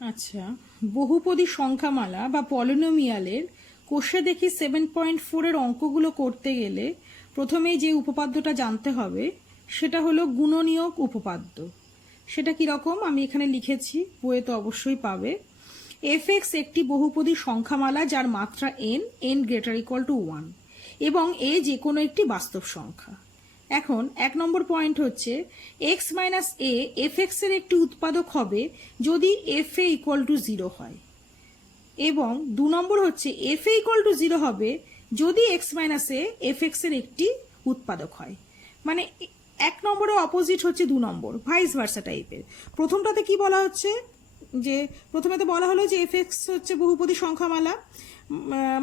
আচ্ছা, বহুপদী সংখ্যামালা বা পলিনোমিয়ালের কোষে দেখি 7.4 এর অঙ্কগুলো করতে গেলে প্রথমেই যে উপপাদ্যটা জানতে হবে সেটা হলো গুণনীয়ক উপপাদ্য। সেটা কিরকম আমি এখানে লিখেছি, বইয়ে তো অবশ্যই পাবে। f(x) একটি বহুপদী সংখ্যামালা যার মাত্রা n > 1 এবং a যে কোনো একটি বাস্তব সংখ্যা। এখন 1 নম্বর পয়েন্ট হচ্ছে x - a f(x) এর একটি উৎপাদক হবে যদি fa = 0 হয়, এবং 2 নম্বর হচ্ছে fa = 0 হবে যদি x - a f(x) এর একটি উৎপাদক হয়। মানে 1 নম্বরের অপোজিট হচ্ছে 2 নম্বর, ভাইস ভার্সা টাইপের। প্রথমটাতে কি বলা হচ্ছে, যে প্রথমে তো বলা হলো যে f(x) হচ্ছে বহুপদী সংখ্যামালা,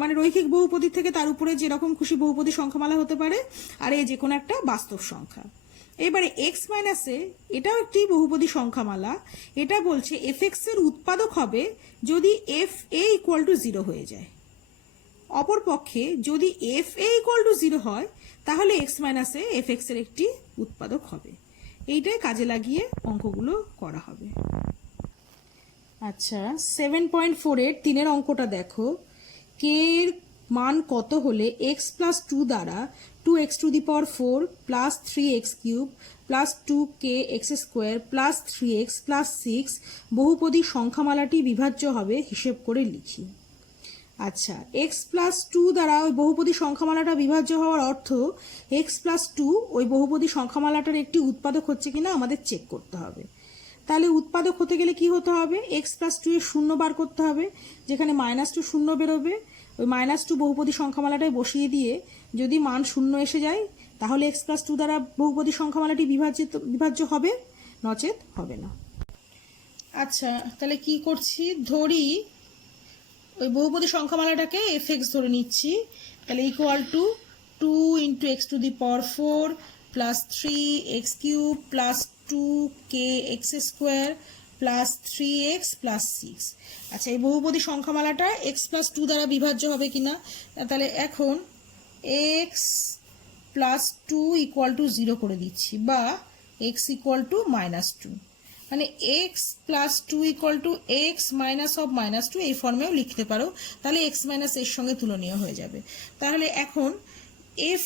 মানে রৈখিক বহুপদী থেকে তার উপরে যেরকম খুশি বহুপদী সংখ্যামালা হতে পারে, আর এই যে কোনো একটা বাস্তব সংখ্যা। এবারে x - a এটাও একটি বহুপদী সংখ্যামালা, এটা বলছে f(x) এর উৎপাদক হবে যদি fa = 0 হয়ে যায়। অপরপক্ষে যদি fa = 0 হয় তাহলে x - a f(x) এর একটি উৎপাদক হবে। এইটাই কাজে লাগিয়ে অঙ্কগুলো করা হবে। আচ্ছা, 7.4 এর 3 অঙ্কটা দেখো। k এর মান কত হলে x + 2 দ্বারা 2x⁴ + 3x³ + 2kx² + 3x + 6 বহুপদী সংখ্যামালাটি বিভাজ্য হবে হিসেব করে লিখি। আচ্ছা, x + 2 দ্বারা ওই বহুপদী সংখ্যামালাটা বিভাজ্য হওয়ার অর্থ x + 2 ওই বহুপদী সংখ্যামালাটার একটি উৎপাদক হচ্ছে কিনা আমাদের চেক করতে হবে। তাহলে উৎপাদক হতে গেলে কি হতে হবে, x + 2 এর শূন্য বার করতে হবে, যেখানে -2 শূন্য বেরোবে। ওই -2 বহুপদী সংখ্যামালাটায় বসিয়ে দিয়ে যদি মান শূন্য এসে যায় তাহলে x + 2 দ্বারা বহুপদী সংখ্যামালাটি বিভাজ্য হবে, নচেত হবে না। আচ্ছা, তাহলে কি করছি, ধরি ওই বহুপদী সংখ্যামালাটাকে f(x) ধরে নিচ্ছি। তাহলে = 2 × x⁴ + 3x³ + 2kx² + 3x + 6। আচ্ছা, এই বহুপদী সংখ্যামালাটা x + 2 দ্বারা বিভাজ্য হবে কিনা। তাহলে এখন x + 2 = 0 করে দিচ্ছি, বা x = -2, মানে x + 2 = x - -2 এই ফর্মেও লিখতে পারো, তাহলে x - এর সঙ্গে তুলনীয় হয়ে যাবে। তাহলে এখন f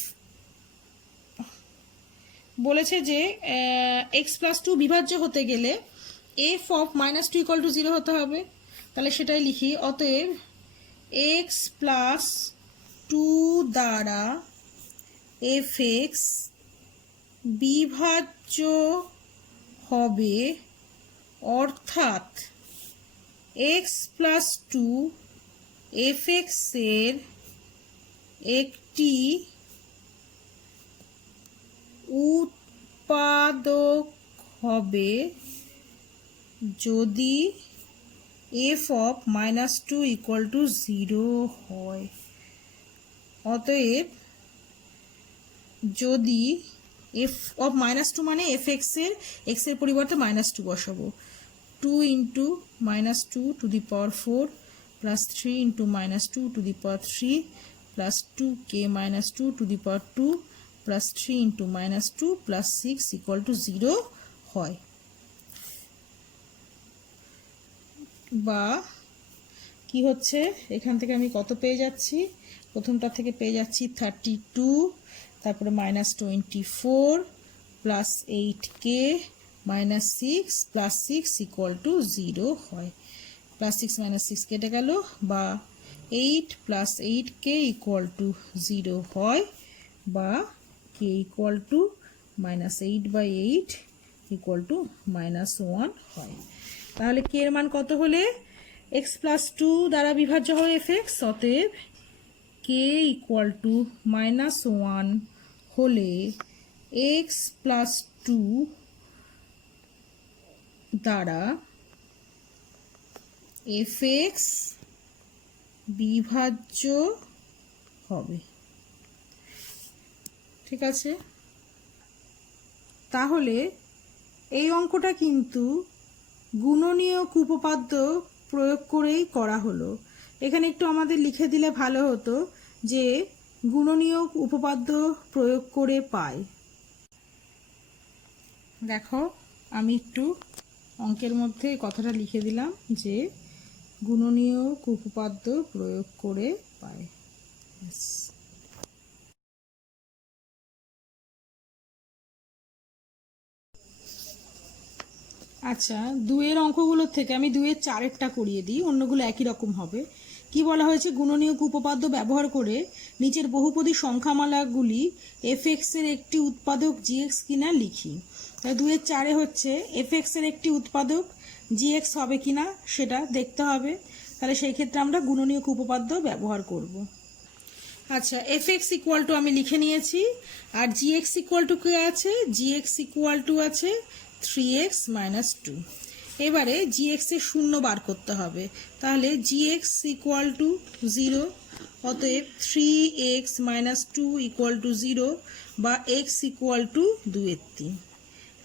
বলেছে যে x + 2 বিভাজ্য হতে গেলে f of -2 = 0 হতে হবে। তাহলে সেটাই লিখি, অতএব x + 2 দ্বারা f(x) বিভাজ্য হবে, অর্থাৎ x + 2 f(x) এর একটি উৎপাদক হবে যদি f of -2 = 0 হয়। অতএব যদি f of -2 মানে f(x) এর x এর পরিবর্তে -2 বসাবো, 2 × -2⁴ + 3 × -2⁴ + 2k-2⁴ + 3 × -2 + 6 = 0 হয়। বা কি হচ্ছে, এখান থেকে আমি কত পেয়ে যাচ্ছি, প্রথমটা থেকে পেয়ে যাচ্ছি 32, তারপরে -24 + 8k - 6 + 6 = 0 হয়। +6 - 6 কেটে গেল, বা 8 + 8k = 0 হয়, বা k = -8/8 = -1 হয়। তাহলে k এর মান কত হলে x + 2 দ্বারা বিভাজ্য হবে f(x)? অতএব k = -1 হলে x + 2 দ্বারা f(x) বিভাজ্য হবে। ঠিক আছে, তাহলে এই অঙ্কটা কিন্তু গুণনীয়ক উপপাদ্য প্রয়োগ করেই করা হলো। এখানে একটু আমাদের লিখে দিলে ভালো হতো যে গুণনীয়ক উপপাদ্য প্রয়োগ করে পাই। দেখো, আমি একটু অঙ্কের মধ্যে এই কথাটা লিখে দিলাম যে গুণনীয়ক উপপাদ্য প্রয়োগ করে পায়। আচ্ছা, 2-এর অঙ্কগুলোর থেকে আমি 2-এর 4-এরটা করিয়ে দিই, অন্যগুলো একই রকম হবে। কি বলা হয়েছে, গুণনীয়ক উপপাদ্য ব্যবহার করে নিচের বহুপদী সংখ্যামালাগুলি এফএক্স এর একটি উৎপাদক জিএক্স কিনা লিখি। তাহলে 2-এর 4-এ হচ্ছে এফএক্স এর একটি উৎপাদক জিএক্স হবে কিনা সেটা দেখতে হবে। তাহলে সেই ক্ষেত্রে আমরা গুণনীয়ক উপপাদ্য ব্যবহার করব। আচ্ছা, এফএক্স ইকুয়াল টু আমি লিখে নিয়েছি, আর জিএক্স ইকুয়াল টু কি আছে, জিএক্স ইকুয়াল টু আছে 3x - 2। এবারে জিএক্স এর শূন্য বার করতে হবে। তাহলে জিএক্স ইকুয়াল টু 0, অতএব 3x - 2 ইকুয়াল টু 0 বা x ইকুয়াল টু 2/3।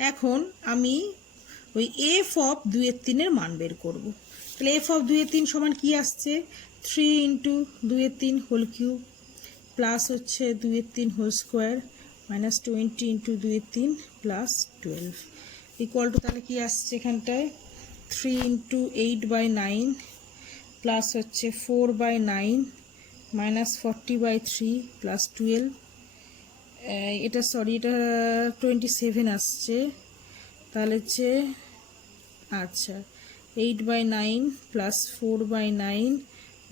এখন আমি ওই এফ অফ 2/3 মান বের করব। তাহলে এফ অফ 2/3 সমান কি আসছে, 3 × 2/3 হোল কিউব প্লাস হচ্ছে 2/3 whole square minus 20 × 2/3 plus 12 equal to, তাহলে কি আসছে এখানটায় 3 × 8/9 প্লাস হচ্ছে 4/9 মাইনাস 40/3 প্লাস 12, এটা 27 আসছে। তাহলে হচ্ছে আচ্ছা 8/9 plus 4/9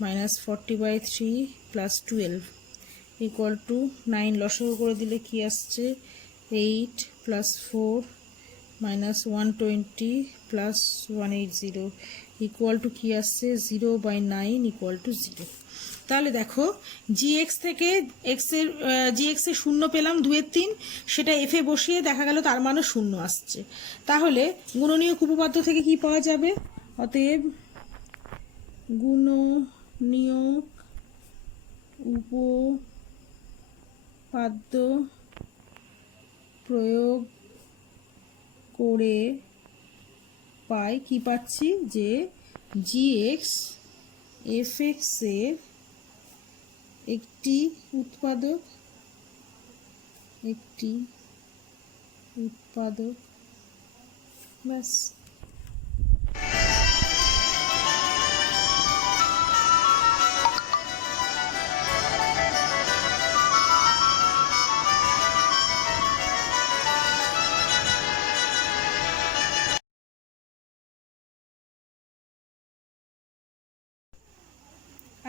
minus 40/3 plus 12 equal two 9। লসাগু করে দিলে কি আসছে, 8 plus 4 minus 120 plus 180 equal to কি আসছে, 0/9 ইকুয়াল টু 0। তাহলে দেখো জিএক্স থেকে জিএক্স এর শূন্য পেলাম 2/3, সেটা এফে বসিয়ে দেখা গেল তার মানও শূন্য আসছে। তাহলে গুণনীয়ক উপপাদ্য থেকে কি পাওয়া যাবে, অতএব গুণনীয়ক উপপাদ্য প্রয়োগ করে পাই, কি পাচ্ছি, যে জিএক্স এফএক্স এর একটি উৎপাদক ব্যাস।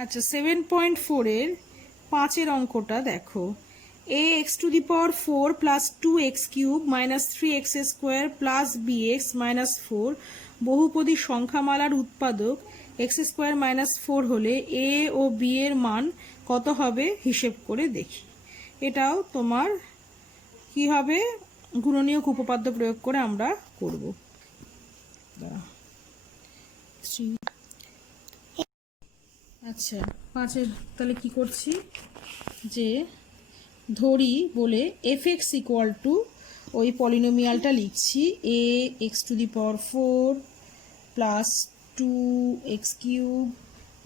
আচ্ছা, 7.4-এর 5-এর অঙ্কটা দেখো, ax⁴ plus 2x³ minus 3x² plus bx - 4 বহুপদী সংখ্যামালার উৎপাদক x² - 4 হলে a ও b এর মান কত হবে হিসেব করে দেখি। এটাও তোমার কি হবে, গুণনীয়ক উপপাদ্য প্রয়োগ করে আমরা করব। আচ্ছা, 5-এর তাহলে কি করছি, যে ধরি বলে এফএক্স ইকুয়াল টু ওই পলিনোমিয়ালটা লিখছি, ax⁴ plus 2x³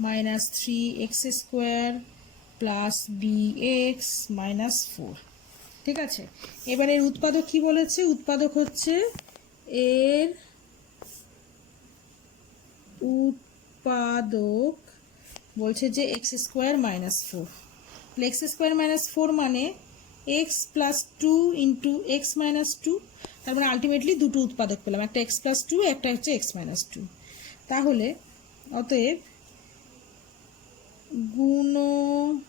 minus 3x² plus bx - 4। ঠিক আছে, এবার এর উৎপাদক কি বলেছে, উৎপাদক হচ্ছে এর উৎপাদক বলছে যে x² - 4। x² - 4 মানে x প্লাস 2 ইন্টু x - 2, তার মানে আলটিমেটলি দুটো উৎপাদক পেলাম, একটা x প্লাস 2, একটা হচ্ছে x - 2। তাহলে অতএব গুণনীয়ক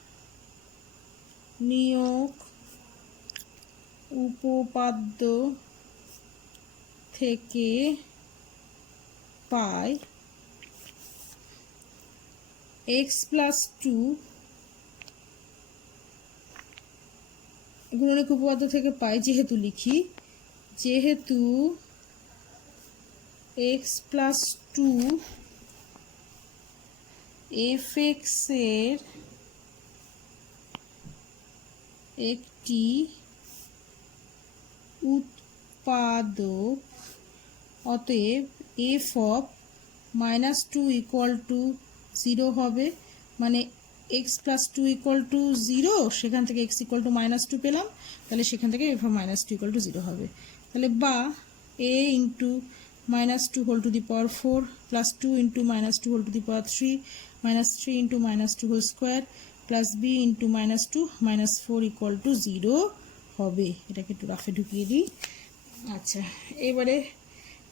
উপপাদ্য থেকে পাই x প্লাস 2, গুণনীয়ক উপপাদ্য থেকে পাই, যেহেতু লিখি, যেহেতু x প্লাস 2 এফএক্স এর একটি উৎপাদক, অতএব এফ অফ -2 ইকুয়াল টু 0 হবে, মানে x প্লাস 2 ইকুয়াল টু 0, সেখান থেকে x ইকুয়াল টু -2 পেলাম, তাহলে সেখান থেকে এফ অফ -2 ইকুয়াল টু 0 হবে। তাহলে বা a into minus 2 whole to the power 4 plus 2 into minus 2 whole to the power 3 minus 3 into minus 2 whole square plus b into minus 2 minus 4 equal to 0 হবে। এটাকে একটু রাফে ঢুকিয়ে দিই। আচ্ছা, এবারে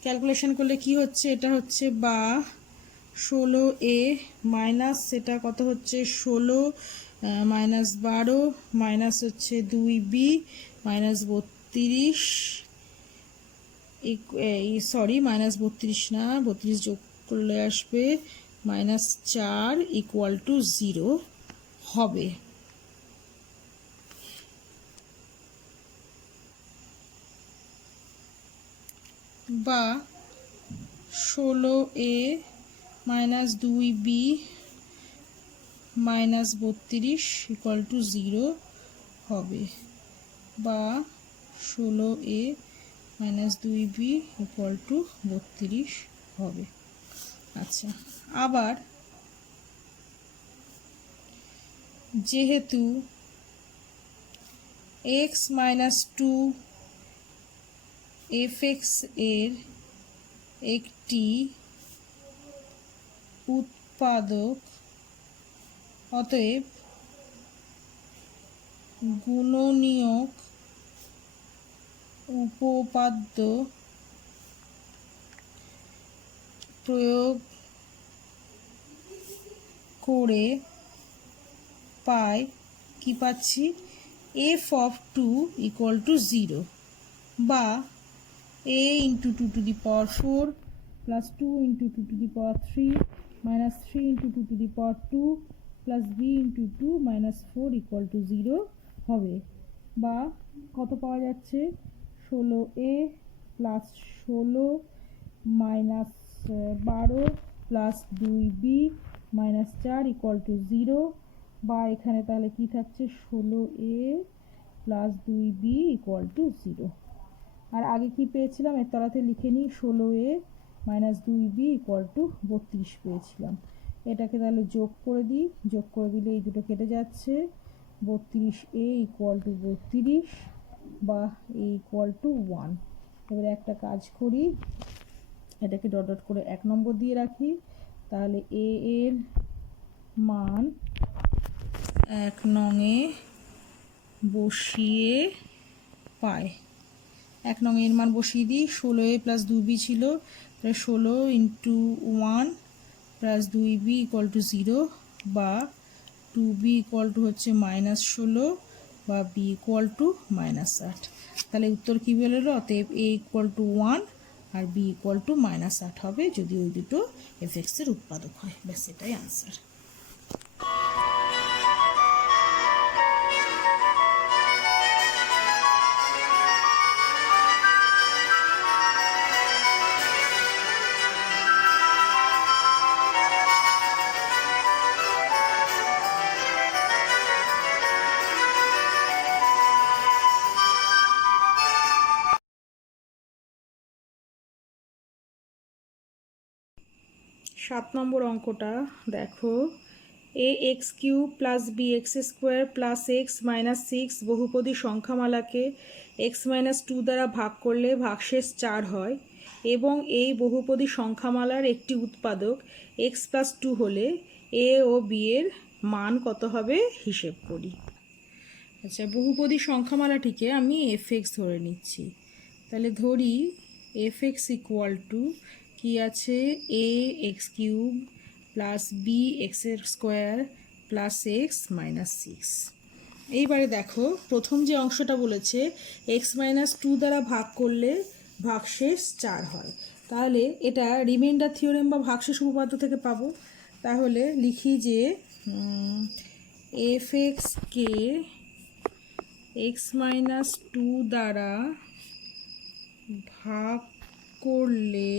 ক্যালকুলেশন করলে কি হচ্ছে, এটা হচ্ছে বা 16a মাইনাস সেটা কত হচ্ছে 16 মাইনাস 12 মাইনাস হচ্ছে 2b মাইনাস 32 সরি মাইনাস 32 না 32 যোগ করলে আসবে মাইনাস 4 ইকুয়াল টু 0 হবে। বা 16a minus 2b minus 32 equal to 0 হবে। বা 16a minus 2b equal to 32 হবে। আচ্ছা, আবার যেহেতু x মাইনাস 2 fx এর একটি উৎপাদক, অতএব গুণনীয়ক উপপাদ্য প্রয়োগ করে পাই কি পাচ্ছি f of 2 equal to 0 বা a into 2 to the power 4 plus 2 into 2 to the power 3 minus 3 into 2 to the power 2 plus b into 2 minus 4 equal to 0 হবে। বা কত পাওয়া যাচ্ছে 16a plus 16 minus 12 plus 2b minus 4 equal to 0 বা এখানে তাহলে কি থাকছে 16a plus 2b equal to 0। আর আগে কি পেয়েছিলাম এর তলাতে লিখে নিই 16a minus 2b equal to 32 পেয়েছিলাম। এটাকে তাহলে যোগ করে দিই, যোগ করে দিলে এই দুটো কেটে যাচ্ছে 32a ইকুয়াল টু 32 বা a ইকুয়াল টু 1। এবারে একটা কাজ করি, এটাকে ডট ডট করে 1 নম্বর দিয়ে রাখি, তাহলে a এর মান 1 নংয়ে বসিয়ে পাই। 1 নং এর মান বসিয়ে দিই, 16a প্লাস 2b ছিল, তাহলে 16 into 1 plus 2b equal to 0 বা 2b ইকুয়াল টু হচ্ছে মাইনাস 16 বা b ইকুয়াল টু মাইনাস 8। তাহলে উত্তর কী বেরোলো, অতএব a ইকুয়াল টু 1 আর b ইকুয়াল টু মাইনাস 8 হবে যদি ওই দুটো এফএক্সের উৎপাদক হয়। ব্যাস এটাই আনসার। 7 নম্বর অঙ্কটা দেখো, a x cube plus b x square plus x minus 6 বহুপদী সংখ্যামালাকে এক্স মাইনাস 2 দ্বারা ভাগ করলে ভাগশেষ 4 হয় এবং এই বহুপদী সংখ্যামালার একটি উৎপাদক এক্স প্লাস 2 হলে এ ও বি এর মান কত হবে হিসেব করি। আচ্ছা, বহুপদী সংখ্যামালাটিকে আমি এফ এক্স ধরে নিচ্ছি, তাহলে ধরি এফ এক্স ইকুয়াল টু কি আছে a x cube plus b x square plus x minus 6। এইবারে দেখো প্রথম যে অংশটা বলেছে এক্স মাইনাস 2 দ্বারা ভাগ করলে ভাগশেষ 4 হয়, তাহলে এটা রিমাইন্ডার থিওরেম বা ভাগশেষ উপপাদ্য থেকে পাবো। তাহলে লিখি যে এফ এক্সকে এক্স মাইনাস 2 দ্বারা ভাগ করলে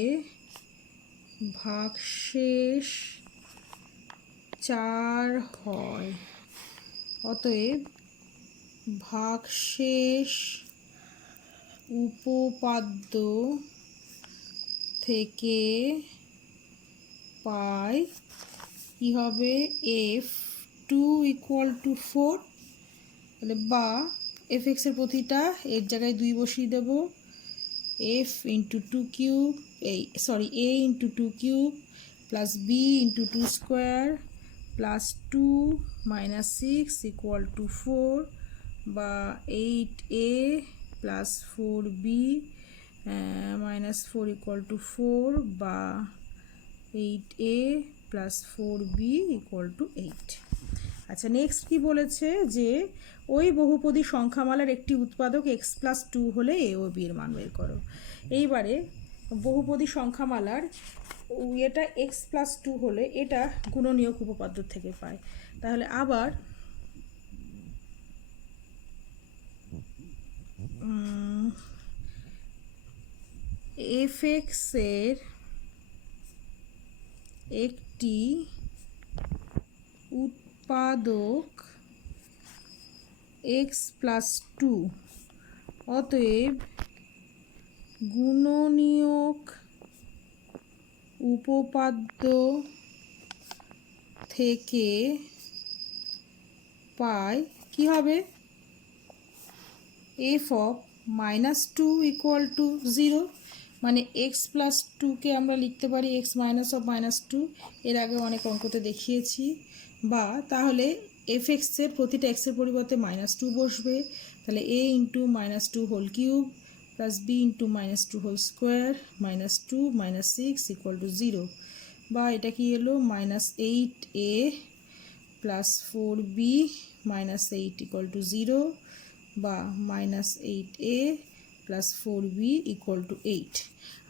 ভাগশেষ 4 হয়, অতএব ভাগশেষ উপপাদ্য থেকে পাই কি হবে এফ 2 ইকুয়াল টু 4, তাহলে বা এফ এক্সের প্রতিটা এর জায়গায় 2 বসিয়ে দেব, f into 2 cube a into 2 cube plus b into 2 square plus 2 minus 6 equal to 4 বা 8a plus 4b minus 4 equal to 4 বা 8a plus 4b equal to 8। আচ্ছা, নেক্সট কি বলেছে যে ওই বহুপদী সংখ্যামালার একটি উৎপাদক x প্লাস 2 হলে a ও b এর মান বের করো। এইবারে বহুপদী সংখ্যামালার এটা x প্লাস 2 হলে এটা গুণনীয়ক উপপাদ্য থেকে পায়। তাহলে আবার fx এর একটি উৎপাদক x প্লাস 2 অতএব গুণনীয়ক উপপাদ্য থেকে পাই কি হবে f of minus 2 equal to 0, মানে x প্লাস 2কে আমরা লিখতে পারি x মাইনাস অফ মাইনাস 2, এর আগে অনেক অঙ্কতে দেখিয়েছি। বা তাহলে fx এর প্রতিটা x এর পরিবর্তে মাইনাস 2 বসবে, তাহলে a into minus 2 whole cube plus b into minus 2 whole square minus 2 minus 6 equal to 0, বা এটা কি এলো minus 8a plus 4b minus 8 equal to 0, বা minus 8a plus 4b equal to 8।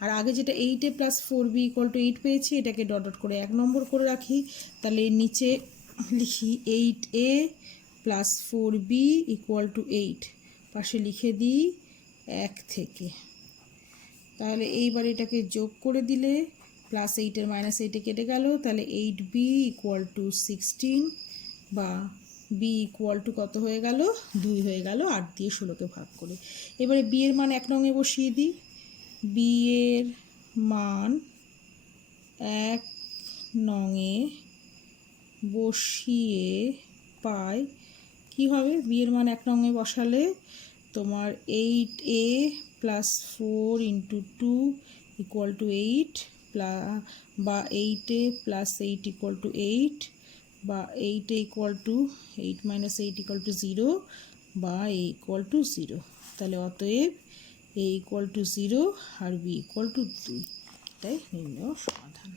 আর আগে যেটা 8a plus 4b equal to 8 পেয়েছি, এটাকে ডট ডট করে 1 নম্বর করে রাখি। তাহলে নিচে লিখি 8a plus 4b equal to 8, পাশে লিখে দিই 1 থেকে। তাহলে এইবার এটাকে যোগ করে দিলে প্লাস 8 এর মাইনাস 8 কেটে গেল, তাহলে 8b ইকুয়াল টু 16, বা b ইকুয়াল টু কত হয়ে গেল 2 হয়ে গেল 8 দিয়ে 16কে ভাগ করে। এবারে b এর মান 1 নঙে বসিয়ে দিই। b এর মান 1 নঙে বসিয়ে পাই কি হবে, b এর মান 1 নঙে বসালে তোমার 8a plus 4 into 2 equal to 8, বা 8a প্লাস 8 ইকুয়াল টু 8, বা 8a equal to 8 minus 8 equal to 0, বা a ইকুয়াল টু 0। তাহলে অতএব a ইকুয়াল টু 0 আর b ইকুয়াল টু 2, এটাই নির্ণয় সমাধান।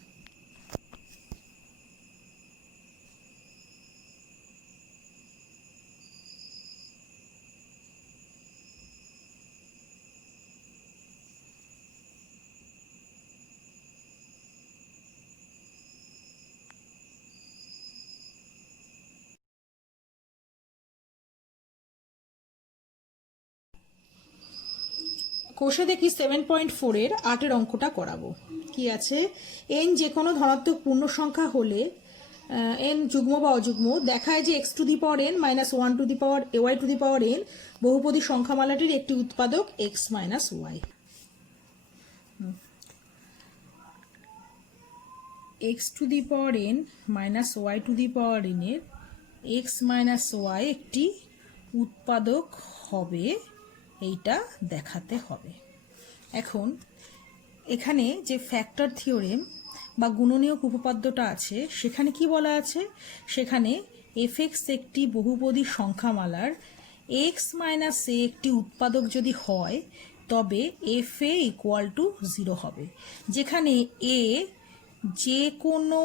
কোষে দেখি 7.4 এর 8 অঙ্কটা করাবো। কি আছে, n যে কোনো ধনাত্মক পূর্ণ সংখ্যা হলে n যুগ্ম বা অযুগ্ম দেখায় যে x two the power n minus 1 two the power y two the power n বহুপদী সংখ্যামালাটির একটি উৎপাদক x minus y। x two the power n minus y two the power n এর x মাইনাস y একটি উৎপাদক হবে, এইটা দেখাতে হবে। এখন এখানে যে ফ্যাক্টর থিওরেম বা গুণনীয়ক উপপাদ্যটা আছে, সেখানে কি বলা আছে, সেখানে fx একটি বহুপদী সংখ্যামালার x মাইনাস a একটি উৎপাদক যদি হয় তবে fa ইকুয়াল টু 0 হবে, যেখানে a যে কোনো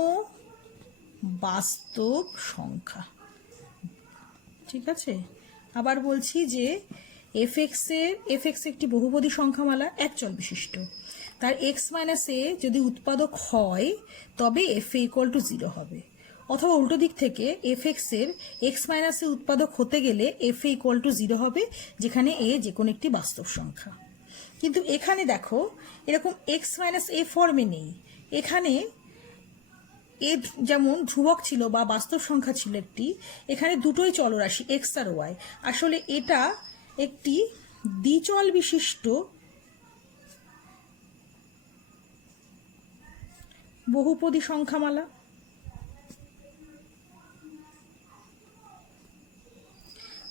বাস্তব সংখ্যা। ঠিক আছে, আবার বলছি যে fx একটি বহুপদী সংখ্যামালা একচল বিশিষ্ট, তার x মাইনাস a যদি উৎপাদক হয় তবে fa ইকুয়াল টু 0 হবে, অথবা উল্টো দিক থেকে fx এর x মাইনাস a উৎপাদক হতে গেলে fa ইকুয়াল টু 0 হবে, যেখানে a যে কোনো একটি বাস্তব সংখ্যা। কিন্তু এখানে দেখো এরকম x মাইনাস a ফর্মে নেই, এখানে এ যেমন ধ্রুবক ছিল বা বাস্তব সংখ্যা ছিল একটি, এখানে দুটোই চলরাশি x আর y। আসলে এটা একটি দ্বিচল বিশিষ্ট বহুপদী সংখ্যামালা।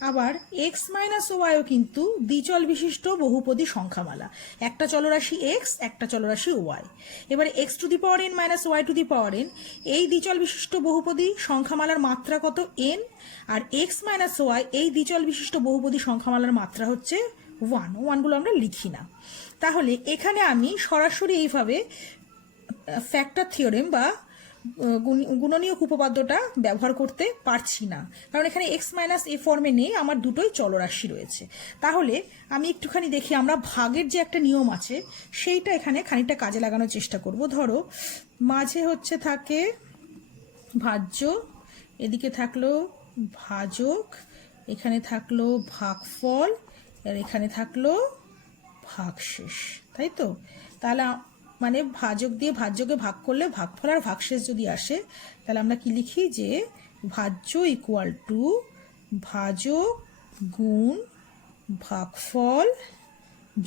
আবার এক্স মাইনাস ওয়াইও কিন্তু দ্বিচল বিশিষ্ট বহুপদী সংখ্যামালা, একটা চলরাশি এক্স, একটা চলরাশি ওয়াই। এবারে x to the power n minus y to the power n, এই দ্বিচল বিশিষ্ট বহুপদী সংখ্যামালার মাত্রা কত? এন। আর এক্স মাইনাস ওয়াই এই দ্বিচল বিশিষ্ট বহুপদী সংখ্যামালার মাত্রা হচ্ছে ওয়ান। ওয়ানগুলো আমরা লিখি না। তাহলে এখানে আমি সরাসরি এইভাবে ফ্যাক্টর থিওরেম বা গুণনীয়ক উপপাদ্যটা ব্যবহার করতে পারছি না, কারণ এখানে এক্স মাইনাস এ ফর্মে নেই, আমার দুটোই চলরাশি রয়েছে। তাহলে আমি একটুখানি দেখি, আমরা ভাগের যে একটা নিয়ম আছে সেইটা এখানে খানিকটা কাজে লাগানোর চেষ্টা করব। ধরো মাঝে হচ্ছে থাকে ভাজ্য, এদিকে থাকলো ভাজক, এখানে থাকলো ভাগফল, আর এখানে থাকলো ভাগশেষ, তাই তো? তাহলে মানে ভাজক দিয়ে ভাজ্যকে ভাগ করলে ভাগফল আর ভাগশেষ যদি আসে, তাহলে আমরা কি লিখি? যে ভাজ্য ইকুয়াল টু ভাজক গুণ ভাগফল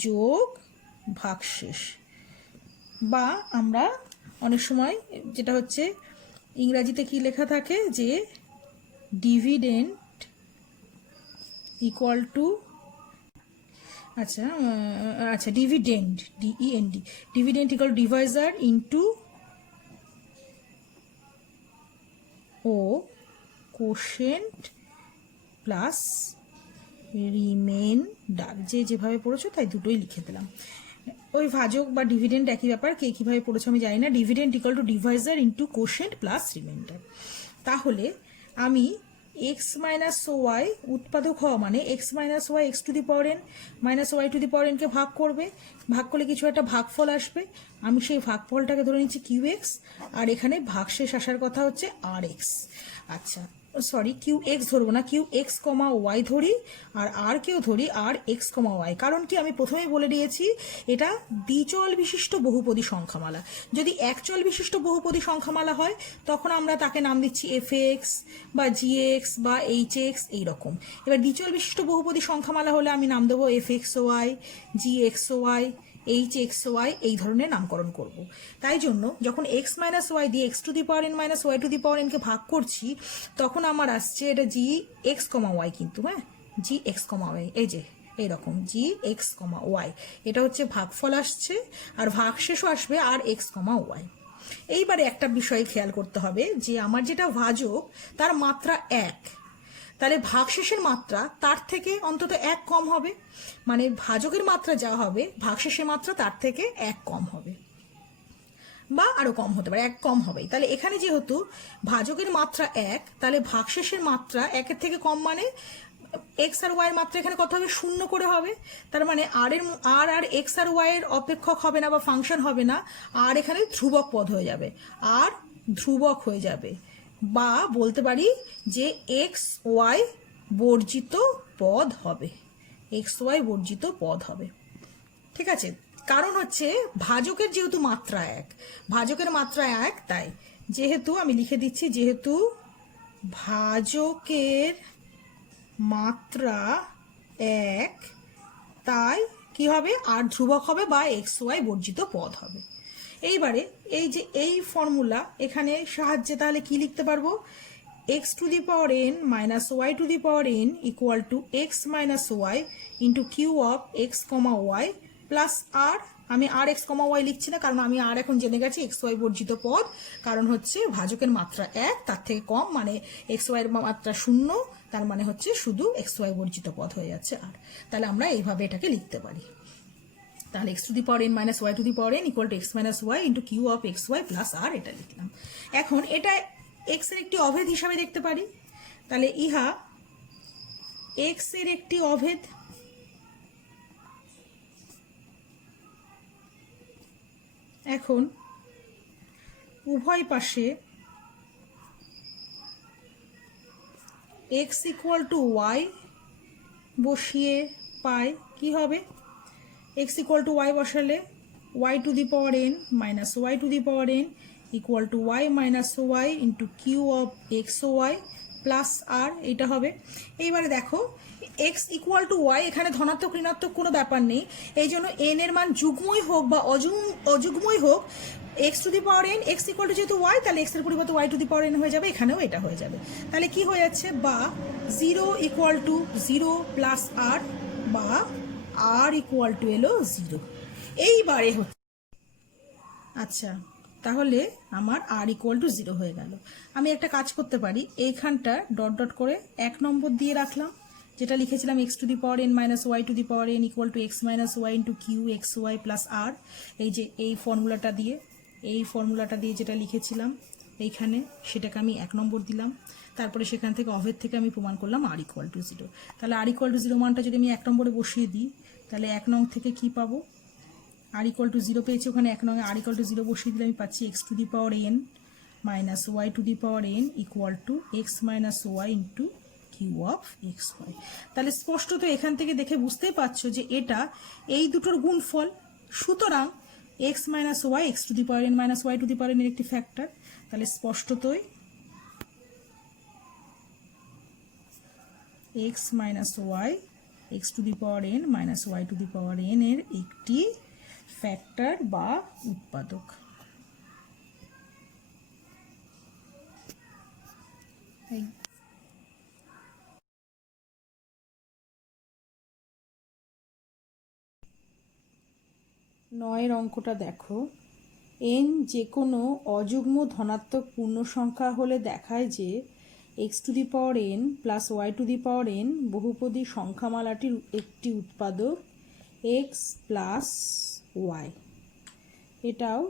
যোগ ভাগশেষ। বা আমরা অনেক সময় যেটা হচ্ছে ইংরাজিতে কি লেখা থাকে, যে ডিভিডেন্ড ইকুয়াল টু, আচ্ছা dividend, D E N D, dividend equal divisor into ও কোশেন্ট প্লাস রিমেইন্ডার। যেভাবে পড়েছো তাই দুটোই লিখে দিলাম। ওই ভাজক বা ডিভিডেন্ড একই ব্যাপার, কে কীভাবে পড়েছো আমি জানি না। Dividend equal to divisor into quotient plus remainder. তাহলে আমি এক্স মাইনাস ওয়াই উৎপাদক হওয়া মানে x minus y x to the power n minus y to the power এনকে ভাগ করবে, ভাগ করলে কিছু একটা ভাগফল আসবে। আমি সেই ভাগফলটাকে ধরে নিচ্ছি কিউ এক্স, আর এখানে ভাগশেষ আসার কথা হচ্ছে আর এক্স। আচ্ছা সরি, কিউ এক্স ধরবো না, কিউ এক্স কমা ওয়াই ধরি, আর কেও ধরি আর এক্স কমা ওয়াই। কারণ কি, আমি প্রথমেই বলে দিয়েছি এটা দ্বিচল বিশিষ্ট বহুপদী সংখ্যামালা। যদি একচল বিশিষ্ট বহুপদী সংখ্যামালা হয় তখন আমরা তাকে নাম দিচ্ছি এফ এক্স বা জি এক্স বা এইচ এক্স এইরকম। এবার দ্বিচল বিশিষ্ট বহুপদী সংখ্যামালা হলে আমি নাম দেবো F X Y, G X Y, H X Y, এই ধরনের নামকরণ করব। তাই জন্য যখন এক্স মাইনাস ওয়াই দিয়ে x to the power n minus y to the power এনকে ভাগ করছি, তখন আমার আসছে এটা জি এক্স কমা ওয়াই, কিন্তু হ্যাঁ জি এক্স কমা ওয়াই, এই যে এইরকম জি এক্স কমা ওয়াই, এটা হচ্ছে ভাগফল আসছে, আর ভাগশেষও আসবে আর এক্স কমা ওয়াই। এইবারে একটা বিষয় খেয়াল করতে হবে, যে আমার যেটা ভাজক তার মাত্রা এক, তাহলে ভাগশেষের মাত্রা তার থেকে অন্তত এক কম হবে, মানে ভাজকের মাত্রা যা হবে ভাগশেষের মাত্রা তার থেকে এক কম হবে, বা আরো কম হতে পারে, এক কম হবেই। তাহলে এখানে যেহেতু ভাজকের মাত্রা এক, তাহলে ভাগশেষের মাত্রা একের থেকে কম, মানে এক্স আর ওয়াই এর মাত্রা এখানে কত হবে? শূন্য করে হবে। তার মানে আর এক্স আর ওয়াই এর অপেক্ষক হবে না বা ফাংশন হবে না, আর এখানে ধ্রুবক পদ হয়ে যাবে, আর ধ্রুবক হয়ে যাবে, বা বলতে পারি যে এক্স ওয়াই বর্জিত পদ হবে, এক্স ওয়াই বর্জিত পদ হবে। ঠিক আছে, কারণ হচ্ছে ভাজকের যেহেতু মাত্রা এক, ভাজকের মাত্রা এক, তাই যেহেতু আমি লিখে দিচ্ছি, যেহেতু ভাজকের মাত্রা এক, তাই কি হবে? আর ধ্রুবক হবে বা এক্স ওয়াই বর্জিত পদ হবে। এইবারে এই যে এই ফর্মুলা এখানে সাহায্যে তাহলে কি লিখতে পারবো? X to the power n minus y to the power n equal to x minus y into q of x comma y plus r. আমি আর এক্স কমা ওয়াই লিখছি না, কারণ আমি আর এখন জেনে গেছি এক্স ওয়াই বর্জিত পদ, কারণ হচ্ছে ভাজকের মাত্রা এক, তার থেকে কম, মানে এক্স ওয়াই এর মাত্রা শূন্য, তার মানে হচ্ছে শুধু এক্স ওয়াই বর্জিত পদ হয়ে যাচ্ছে আর। তাহলে আমরা এইভাবে এটাকে লিখতে পারি। তাহলে x to the power n minus y to the power n equal to x minus y into q of x y plus r, এটা লিখলাম। এখন এটা এক্স এর একটি অভেদ হিসাবে দেখতে পারি, তাহলে ইহা এক্স এর একটি অভেদ। এখন উভয় পাশে এক্স ইকুয়াল টু ওয়াই বসিয়ে পাই, কি হবে? এক্স ইকুয়াল টু ওয়াই বসালে y to the power n minus y to the power n equal to y minus y into q of x y plus r, এইটা হবে। এইবারে দেখো x equal to Y, এখানে ধনাত্মক ঋণাত্মক কোনো ব্যাপার নেই, এই জন্য এন এর মান যুগ্মই হোক বা অযুগ্মই হোক, x to the power n, x equal to যেহেতু ওয়াই, তাহলে এক্স এর পরিবর্তে y to the power n হয়ে যাবে, এখানেও এটা হয়ে যাবে। তাহলে কি হয়ে যাচ্ছে, বা 0 ইকুয়াল টু 0 প্লাস আর, বা আর ইকুয়াল টু এলো 0। এইবারে হচ্ছে, আচ্ছা তাহলে আমার আর ইকুয়াল টু 0 হয়ে গেল। আমি একটা কাজ করতে পারি, এইখানটা ডট ডট করে 1 নম্বর দিয়ে রাখলাম, যেটা লিখেছিলাম x to the power n minus y to the power n equal to x minus y into q x y plus r. এই যে এই ফর্মুলাটা দিয়ে যেটা লিখেছিলাম এইখানে, সেটাকে আমি 1 নম্বর দিলাম। তারপরে সেখান থেকে অভেদ থেকে আমি প্রমাণ করলাম আর ইকুয়াল টু 0। তাহলে আর ইকুয়াল টু 0 মানটা যদি আমি 1 নম্বরে বসিয়ে দিই, তাহলে 1 নং থেকে কি পাবো, আর ইকুয়াল টু 0 পেয়েছি, ওখানে 1 নঙে আর ইকুয়াল টু 0 বসিয়ে দিলে আমি পাচ্ছি x to the power n minus y to the power n equal to x minus y into q of x y. তাহলে স্পষ্টত এখান থেকে দেখে বুঝতেই পারছো যে এটা এই দুটোর গুণফল, সুতরাং x minus y x to the power n minus y to the power n এর একটি ফ্যাক্টর। তাহলে স্পষ্টতই x minus y x to the power n minus y to the power n এর একটি ফ্যাক্টর বা উৎপাদক। নয়ের অঙ্কটা দেখো, এন যে কোনো অযুগ্ম ধনাত্মক পূর্ণ সংখ্যা হলে দেখায় যে x to the power n plus y to the power n বহুপদী সংখ্যামালাটির একটি উৎপাদক এক্স প্লাস ওয়াই। এটাও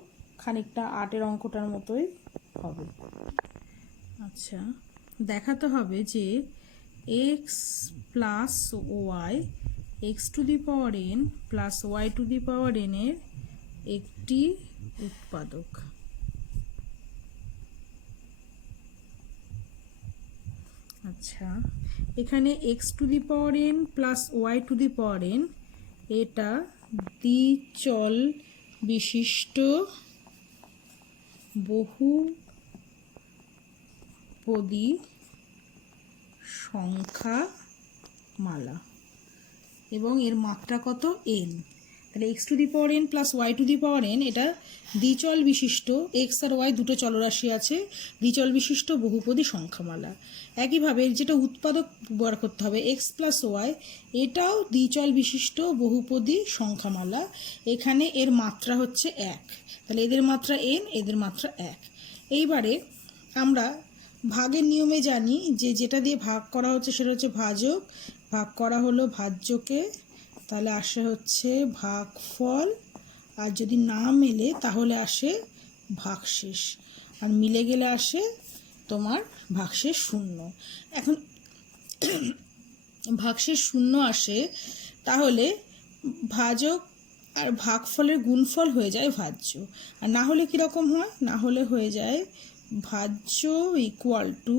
খানিকটা 8-এর অঙ্কটার মতোই হবে। আচ্ছা, দেখাতে হবে যে x plus y x to the power n plus y to the power n এর একটি উৎপাদক। আচ্ছা, এখানে x to the power n plus y to the power n এটা দ্বিচল বিশিষ্ট বহুপদী সংখ্যামালা এবং এর মাত্রা কত, এন। তাহলে x to the power n plus y to the power n এটা দ্বিচল বিশিষ্ট, এক্স আর ওয়াই দুটো চলরাশি আছে, দ্বিচল বিশিষ্ট বহুপদী সংখ্যামালা। একইভাবে যেটা উৎপাদক বার করতে হবে এক্স প্লাস ওয়াই, এটাও দ্বিচল বিশিষ্ট বহুপদী সংখ্যামালা। এখানে এর মাত্রা হচ্ছে 1, তাহলে এদের মাত্রা এন, এদের মাত্রা 1। এইবারে আমরা ভাগের নিয়মে জানি যে যেটা দিয়ে ভাগ করা হচ্ছে সেটা হচ্ছে ভাজক, ভাগ করা হলো ভাজ্যকে, তাহলে আসে হচ্ছে ভাগফল, আর যদি না মেলে তাহলে আসে ভাগশেষ, আর মিলে গেলে আসে তোমার ভাগশেষ 0। এখন ভাগশেষ 0 আসে, তাহলে ভাজক আর ভাগফলের গুণফল হয়ে যায় ভাজ্য। আর না হলে কীরকম হয়, না হলে হয়ে যায় ভাজ্য ইকুয়াল টু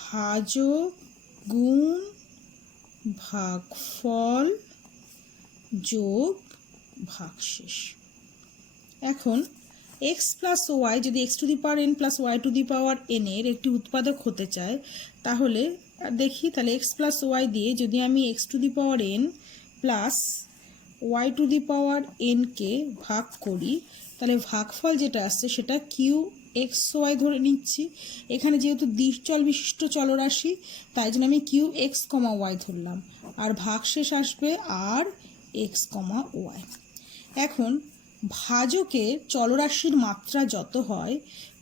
ভাজক গুণ ভাগফল যোগ ভাগশেষ। এখন এক্স প্লাস ওয়াই যদি x to the power n plus y to the power n এর একটি উৎপাদক হতে চায়, তাহলে দেখি, তাহলে এক্স প্লাস ওয়াই দিয়ে যদি আমি x to the power n plus y to the power এনকে ভাগ করি, তাহলে ভাগফল যেটা আসছে সেটা কিউ এক্স ওয়াই ধরে নিচ্ছি। এখানে যেহেতু দ্বিচল বিশিষ্ট চলরাশি, তাই জন্য আমি কিউ এক্স কমা ওয়াই ধরলাম, আর ভাগশেষ আসবে আর এক্স কমা ওয়াই। এখন ভাজকের চলরাশির মাত্রা যত হয়,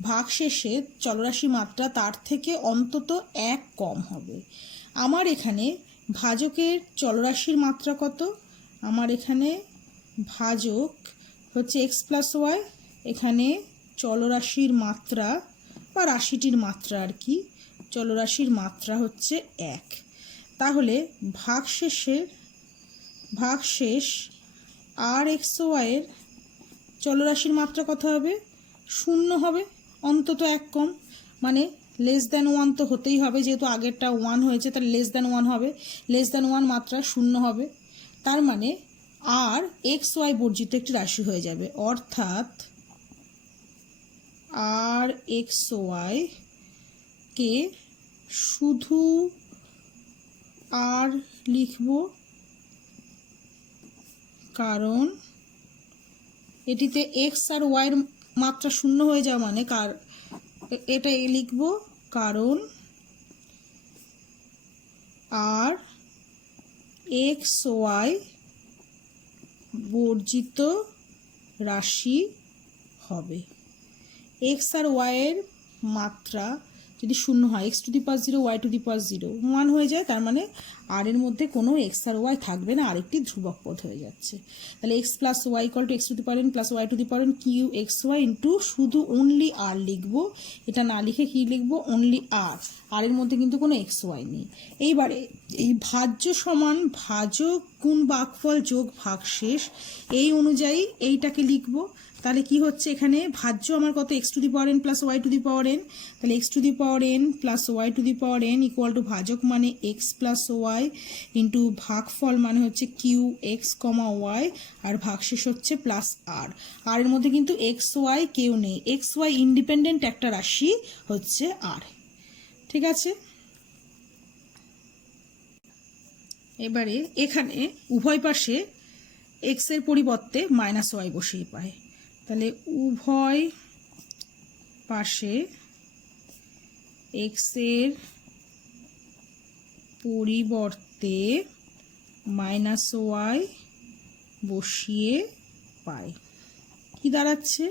ভাগশেষে চলরাশির মাত্রা তার থেকে অন্তত 1 কম হবে। আমার এখানে ভাজকের চলরাশির মাত্রা কত, আমার এখানে ভাজক হচ্ছে এক্স প্লাস ওয়াই, এখানে চলরাশির মাত্রা বা রাশিটির মাত্রা আর কি, চলরাশির মাত্রা হচ্ছে 1। তাহলে ভাগশেষ আর এক্স ওয়াইয়ের চলরাশির মাত্রা কত হবে, 0 হবে, অন্তত 1 কম, মানে লেস দ্যান 1 তো হতেই হবে, যেহেতু আগেরটা 1 হয়েছে তাহলে লেস দ্যান 1 হবে, লেস দ্যান 1 মাত্রা 0 হবে, তার মানে আর এক্স ওয়াই বর্জিত একটি রাশি হয়ে যাবে, অর্থাৎ আর এক্স ওয়াই কে শুধু আর লিখব, কারণ এটিতে এক্স আর ওয়াইয়ের মাত্রা শূন্য হয়ে যাওয়া মানে এটা লিখবো কারণ আর এক্স ওয়াই বর্জিত রাশি হবে। এক্স আর ওয়াই এর মাত্রা যদি শূন্য হয়, x to the power 0 y to the power 0 1 হয়ে যায়, তার মানে আর এর মধ্যে কোনো এক্স আর ওয়াই থাকবে না, আরেকটি ধ্রুবক পদ হয়ে যাচ্ছে। তাহলে x plus y equal to x to the power n plus y to the power n q x y into শুধু অনলি আর লিখবো, এটা না লিখে কি লিখবো অনলি আর, আর এর মধ্যে কিন্তু কোনো এক্স ওয়াই নেই। এইবারে এই ভাজ্য সমান ভাজক গুণ ভাগফল যোগ ভাগশেষ এই অনুযায়ী এইটাকে লিখবো। তাহলে কি হচ্ছে এখানে ভাজ্য আমার কত x to the power n plus y to the power n, তাহলে x to the power n plus y to the power n equal to ভাজক মানে এক্স প্লাস ওয়াই ইন্টু ভাগফল মানে হচ্ছে কিউ এক্স কমা ওয়াই আর ভাগশেষ হচ্ছে plus r. আর এর মধ্যে কিন্তু এক্স ওয়াই কেউ নেই, এক্স ওয়াই ইন্ডিপেন্ডেন্ট একটা রাশি হচ্ছে আর। ঠিক আছে, এবারে এখানে উভয় পাশে এক্স এর পরিবর্তে মাইনাস ওয়াই বসিয়ে পায়, তাহলে উভয় পাশে এক্স এর পরিবর্তে মাইনাস ওয়াই বসিয়ে পায়, কি দাঁড়াচ্ছে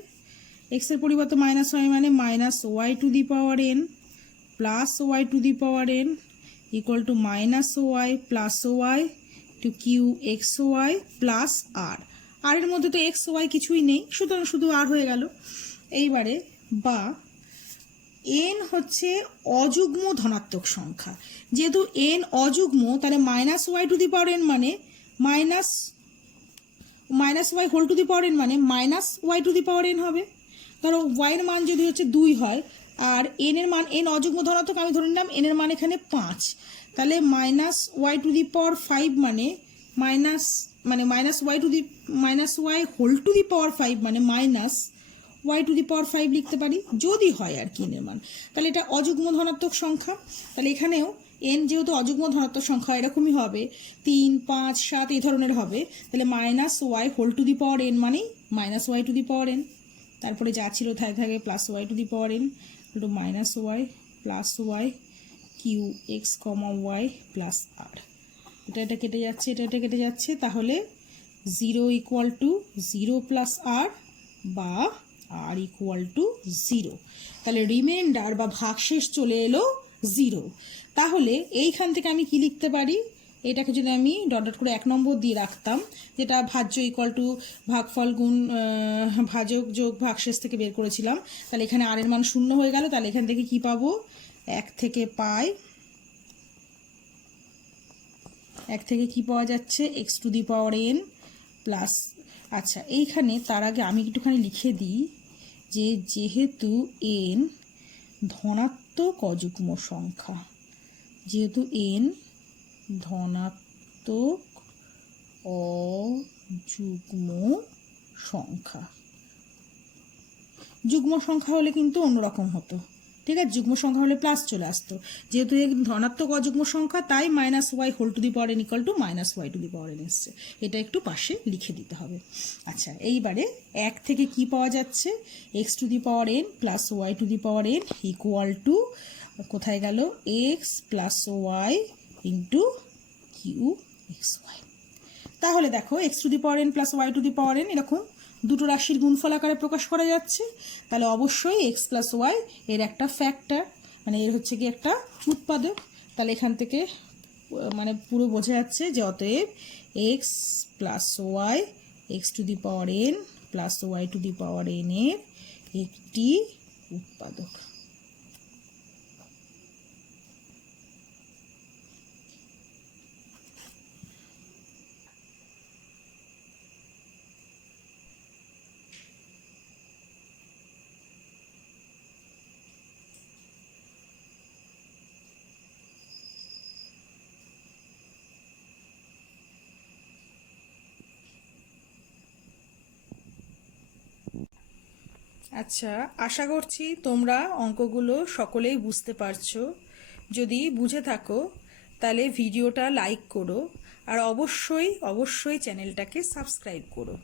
এক্স এর পরিবর্তে মাইনাস ওয়াই মানে minus y to the power n plus y to the power n equal to minus y plus y to q x y plus r. আর এর মধ্যে তো এক্স ওয়াই কিছুই নেই, সুতরাং শুধু আর হয়ে গেল। এইবারে বা এন হচ্ছে অযুগ্ম ধনাত্মক সংখ্যা, যেহেতু এন অযুগ্ম তাহলে minus y to the power n মানে minus y whole to the power n মানে minus y to the power n হবে। ধরো ওয়াই এর মান যদি হচ্ছে 2 হয় আর এন এর মান, এন অযুগ্ম ধনাত্মক আমি ধরে নিলাম এন এর মান এখানে 5, তাহলে minus y to the power 5 মানে minus y whole to the power 5 মানে minus y to the power 5 লিখতে পারি যদি হয় আর কি এর মান। তাহলে এটা অযুগ্ম ধনাত্মক সংখ্যা, তাহলে এখানেও এন যেহেতু অযুগ্ম ধনাত্মক সংখ্যা এরকমই হবে 3, 5, 7 এই ধরনের হবে, তাহলে minus y whole to the power n মানেই minus y to the power n, তারপরে যা ছিল তাই থাকে plus y to the power n into minus y plus y q x comma y plus r. এটা কেটে যাচ্ছে, এটা কেটে যাচ্ছে, তাহলে 0 ইকুয়াল টু 0 প্লাস আর বা আর ইকুয়াল টু 0, তাহলে রিমাইন্ডার বা ভাগশেষ চলে এলো 0। তাহলে এইখান থেকে আমি কি লিখতে পারি, এটাকে যদি আমি ডট ডট করে 1 নম্বর দিয়ে রাখতাম, যেটা ভাজ্য ইকুয়াল টু ভাগফল গুণ ভাজক যোগ ভাগশেষ থেকে বের করেছিলাম, তাহলে এখানে আর এর মান 0 হয়ে গেল, তাহলে এখান থেকে কি পাবো 1 থেকে পাই, 1 থেকে কি পাওয়া যাচ্ছে x to the power n plus. আচ্ছা, এইখানে তার আগে আমি একটুখানি লিখে দিই যে যেহেতু n ধনাত্মক অযুগ্ম সংখ্যা, যেহেতু n ধনাত্মক অযুগ্ম সংখ্যা, যুগ্ম সংখ্যা হলে কিন্তু অন্যরকম হতো, ঠিক আছে, যুগ্ম সংখ্যা হলে প্লাস চলে আসতো, যেহেতু এই ধনাত্মক অযুগ্ম সংখ্যা তাই minus y whole to the power n equal to minus y to the power n এসছে, এটা একটু পাশে লিখে দিতে হবে। আচ্ছা, এইবারে 1 থেকে কি পাওয়া যাচ্ছে x to the power n plus y to the power n equal to কোথায় গেল x plus y into q x y. তাহলে দেখো x to the power n plus y to the power n এরকম দুটো রাশির গুণফল আকারে প্রকাশ করা যাচ্ছে, তাহলে অবশ্যই এক্স প্লাস ওয়াই এর একটা ফ্যাক্টর, মানে এর হচ্ছে কি একটা উৎপাদক। তাহলে এখান থেকে মানে পুরো বোঝা যাচ্ছে যে অতএব x plus y x to the power n plus y to the power n এর একটি উৎপাদক। আচ্ছা, আশা করছি তোমরা অঙ্কগুলো সকলেই বুঝতে পারছো। যদি বুঝে থাকো তাহলে ভিডিওটা লাইক করো আর অবশ্যই চ্যানেলটাকে সাবস্ক্রাইব করো।